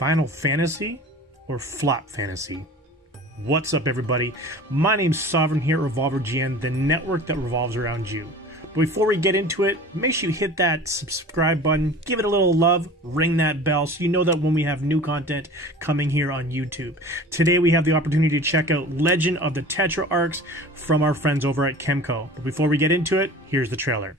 Final Fantasy or Flop Fantasy? What's up, everybody? My name's Sovereign here at Revolver GN, the network that revolves around you. But before we get into it, make sure you hit that subscribe button, give it a little love, ring that bell so you know that when we have new content coming here on YouTube. Today we have the opportunity to check out Legend of the Tetrarchs from our friends over at Kemco. But before we get into it, here's the trailer.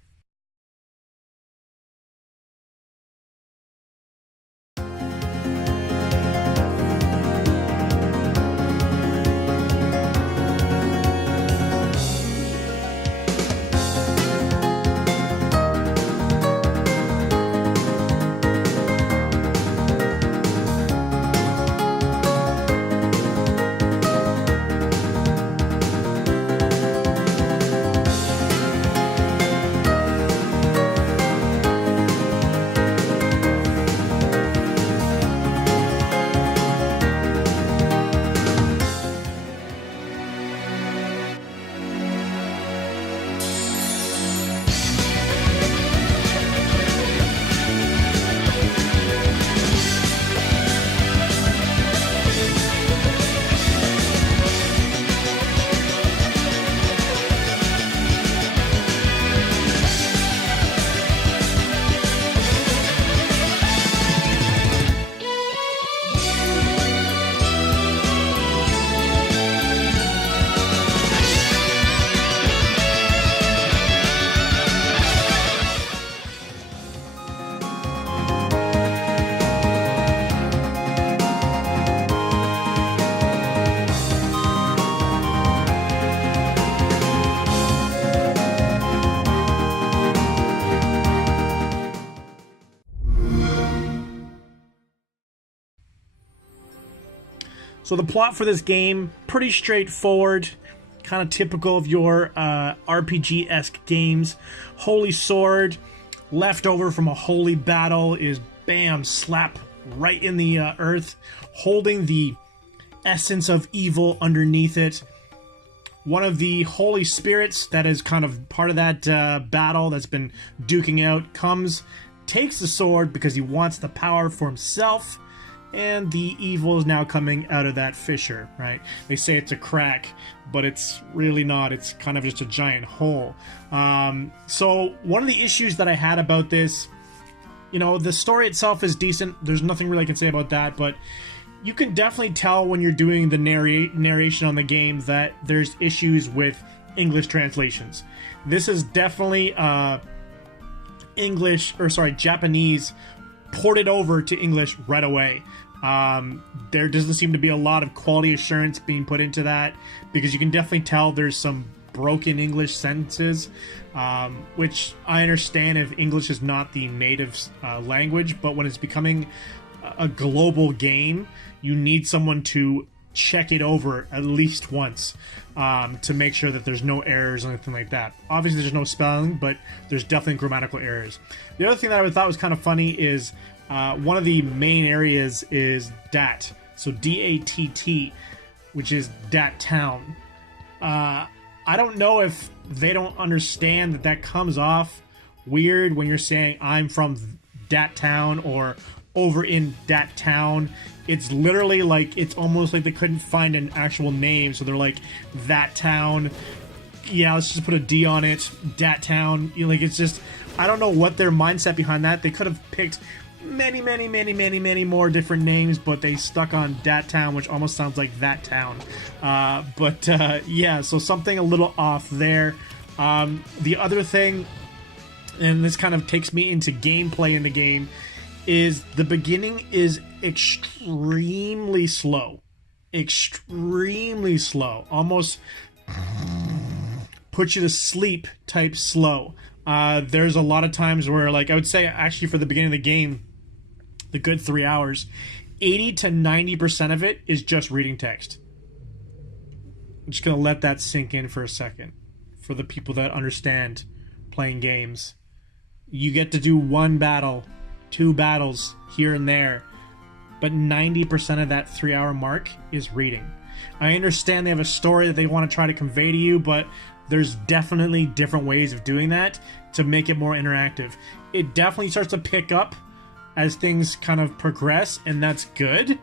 So the plot for this game, pretty straightforward, kind of typical of your RPG-esque games. Holy sword, left over from a holy battle, is bam, slap right in the earth, holding the essence of evil underneath it. One of the holy spirits that is kind of part of that battle that's been duking out comes, takes the sword because he wants the power for himself, and the evil is now coming out of that fissure, right? They say it's a crack, but it's really not. It's kind of just a giant hole. So one of the issues that I had about this, you know, the story itself is decent. There's nothing really I can say about that, but you can definitely tell when you're doing the narration on the game that there's issues with English translations. This is definitely Japanese ported over to English right away. There doesn't seem to be a lot of quality assurance being put into that, because you can definitely tell there's some broken English sentences, which I understand if English is not the native language, but when it's becoming a global game, you need someone to check it over at least once to make sure that there's no errors or anything like that. Obviously there's no spelling, but there's definitely grammatical errors. The other thing that I thought was kind of funny is one of the main areas is DAT, so D-A-T-T, which is Dat Town. I don't know if they don't understand that that comes off weird when you're saying I'm from Dat Town or over in Dat Town. It's literally like, it's almost like they couldn't find an actual name, so they're like, that town, yeah, let's just put a D on it, Dat Town. You know, like, it's just, I don't know what their mindset behind that. They could have picked many more different names, but they stuck on Dat Town, which almost sounds like that town. Yeah, so something a little off there. The other thing, and this kind of takes me into gameplay in the game, is the beginning is extremely slow. Almost put you to sleep type slow. There's a lot of times where, like, I would say actually for the beginning of the game, the good 3 hours, 80 to 90% of it is just reading text. I'm just going to let that sink in for a second. For the people that understand playing games, you get to do one battle, 2 battles here and there, but 90% of that 3 hour mark is reading. I understand they have a story that they want to try to convey to you, but there's definitely different ways of doing that to make it more interactive. It definitely starts to pick up as things kind of progress, and that's good.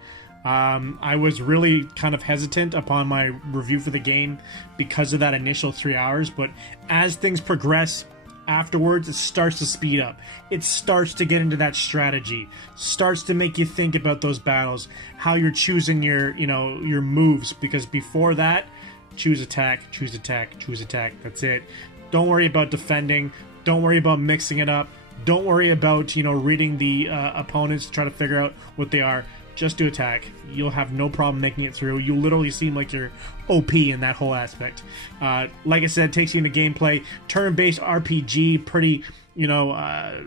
I was really kind of hesitant upon my review for the game because of that initial 3 hours, but as things progress afterwards, it starts to speed up. It starts to get into that strategy, starts to make you think about those battles, how you're choosing your, your moves, because before that, choose attack, choose attack, choose attack. That's it. Don't worry about defending. Don't worry about mixing it up. Don't worry about, reading the opponents to try to figure out what they are. Just do attack. You'll have no problem making it through. You literally seem like you're OP in that whole aspect. Like I said, it takes you into gameplay. Turn-based RPG, pretty, I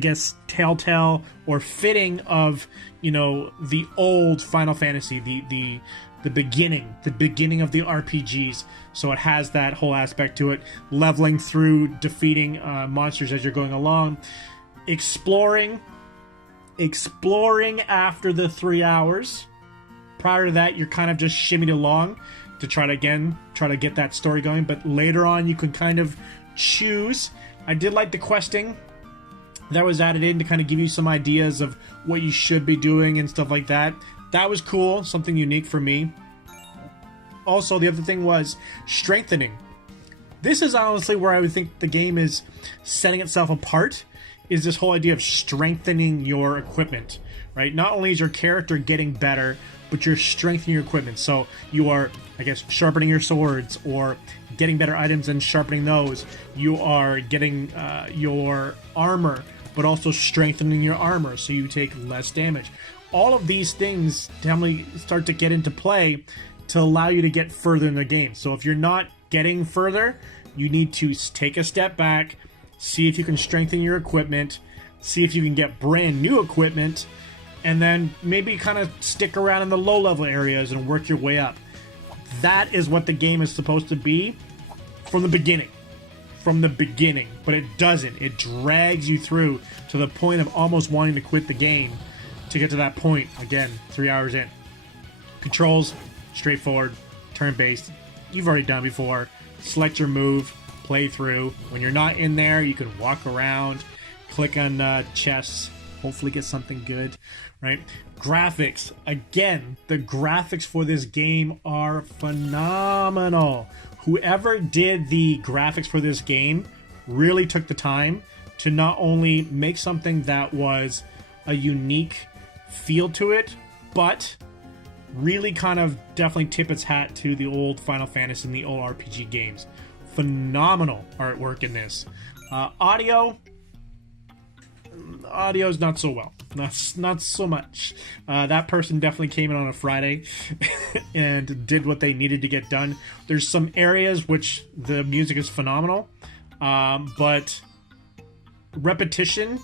guess, telltale or fitting of, the old Final Fantasy, the beginning of the RPGs. So it has that whole aspect to it. Leveling through, defeating monsters as you're going along. Exploring after the 3 hours. Prior to that, you're kind of just shimmied along to try to get that story going, but later on you can kind of choose. I did like the questing that was added in to kind of give you some ideas of what you should be doing and stuff like that. That was cool, something unique for me. Also, the other thing was strengthening. This is honestly where I would think the game is setting itself apart, is this whole idea of strengthening your equipment, right? Not only is your character getting better, but you're strengthening your equipment. So you are, I guess, sharpening your swords or getting better items and sharpening those. You are getting your armor, but also strengthening your armor so you take less damage. All of these things definitely start to get into play to allow you to get further in the game. So if you're not getting further, you need to take a step back, see if you can strengthen your equipment, see if you can get brand new equipment, and then maybe kind of stick around in the low level areas and work your way up. That is what the game is supposed to be from the beginning. But it doesn't. It drags you through to the point of almost wanting to quit the game to get to that point. Again, 3 hours in. Controls, straightforward, turn-based. You've already done it before. Select your move, play through. When you're not in there, you can walk around, click on chests, hopefully get something good, right? Graphics. Again, the graphics for this game are phenomenal. Whoever did the graphics for this game really took the time to not only make something that was a unique feel to it, but really kind of definitely tip its hat to the old Final Fantasy and the old RPG games. Phenomenal artwork in this. Audio's not so well. Not so much. That person definitely came in on a Friday and did what they needed to get done. There's some areas which the music is phenomenal, but repetition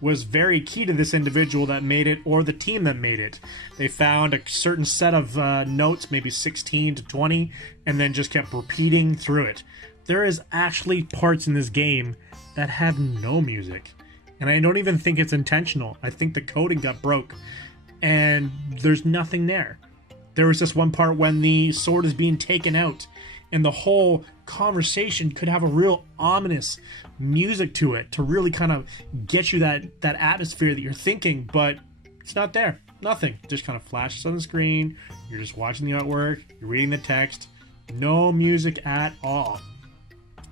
was very key to this individual that made it, or the team that made it. They found a certain set of notes, maybe 16 to 20, and then just kept repeating through it. There is actually parts in this game that have no music. And I don't even think it's intentional. I think the coding got broke and there's nothing there. There was this one part when the sword is being taken out and the whole conversation could have a real ominous music to it to really kind of get you that atmosphere that you're thinking, but it's not there. Nothing. It just kind of flashes on the screen. You're just watching the artwork. You're reading the text. No music at all.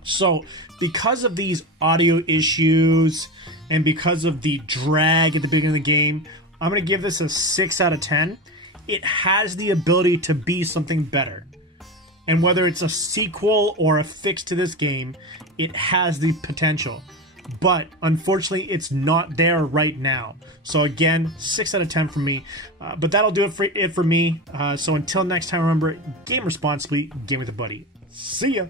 So because of these audio issues and because of the drag at the beginning of the game, I'm going to give this a 6 out of 10. It has the ability to be something better. And whether it's a sequel or a fix to this game, it has the potential. But unfortunately, it's not there right now. So again, 6 out of 10 for me. But that'll do it for me. So until next time, remember, game responsibly, game with a buddy. See ya!